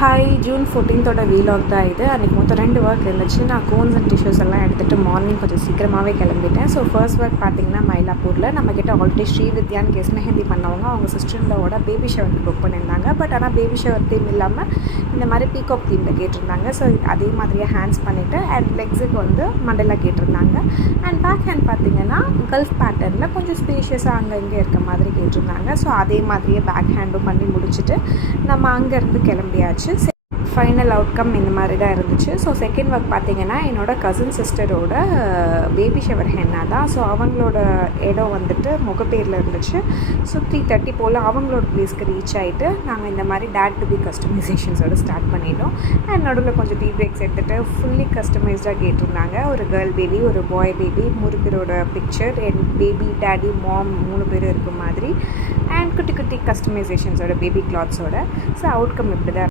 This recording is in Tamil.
ஹாய், ஜூன் 14th வீலாக் தான் இது. அன்றைக்கி மொத்தம் 2 ஒர்க் இருந்துச்சு. நான் கோன்ஸ் அண்ட் டிஷ்யூஸ் எல்லாம் எடுத்துகிட்டு மார்னிங் கொஞ்சம் சீக்கிரமாகவே கிளம்பிட்டேன். ஸோ ஃபர்ஸ்ட் ஒர்க் பார்த்திங்கன்னா மயிலாப்பூரில் நம்மக்கிட்ட ஆல்ரெடி ஸ்ரீவித்யான்னு கேஸ் மெஹந்தி பண்ணவங்க அவங்க சிஸ்டர்லோட பேபி ஷவருக்கு புக் பண்ணியிருந்தாங்க. பட் ஆனால் பேபி ஷவர் தீம் இல்லாமல் இந்த மாதிரி பீகாக் தீமில் கேட்டிருந்தாங்க. ஸோ அதே மாதிரியே ஹேண்ட்ஸ் பண்ணிவிட்டு அண்ட் லெக்ஸுக்கு வந்து மண்டலா கேட்டிருந்தாங்க. அண்ட் பேக் ஹேண்ட் பார்த்திங்கன்னா கல்ஃப் பேட்டர்னில் கொஞ்சம் ஸ்பேஷியஸாக அங்கே இங்கே இருக்க மாதிரி கேட்டிருந்தாங்க. ஸோ அதே மாதிரியே பேக் ஹேண்டும் பண்ணி முடிச்சுட்டு நம்ம அங்கேருந்து கிளம்பியாச்சு. ஃபைனல் அவுட்கம் இந்த மாதிரி தான் இருந்துச்சு. ஸோ செகண்ட் ஒர்க் பார்த்திங்கன்னா என்னோடய கசின் சிஸ்டரோட பேபி ஷவர் ஹென்னா தான். ஸோ அவங்களோட இடம் வந்துட்டு முகப்பேரில் இருந்துச்சு. ஸோ 3:30 போல் அவங்களோட ப்ளேஸ்க்கு ரீச் ஆகிட்டு நாங்கள் இந்த மாதிரி டேட் டு பி கஸ்டமைசேஷன்ஸோடு ஸ்டார்ட் பண்ணிட்டோம். அண்ட் நடுவில் கொஞ்சம் டீ பிரேக்ஸ் எடுத்துகிட்டு ஃபுல்லி கஸ்டமைஸ்டாக கேட்டிருந்தாங்க. ஒரு கேர்ள் பேபி, ஒரு பாய் பேபி, 3 பேரோட பிக்சர், என் பேபி, டேடி, மாம் 3 பேரும் இருக்கும் மாதிரி, அண்ட் குட்டி குட்டி கஸ்டமைசேஷன்ஸோட பேபி கிளாத்ஸோட. ஸோ அவுட்கம் இப்படி தான்.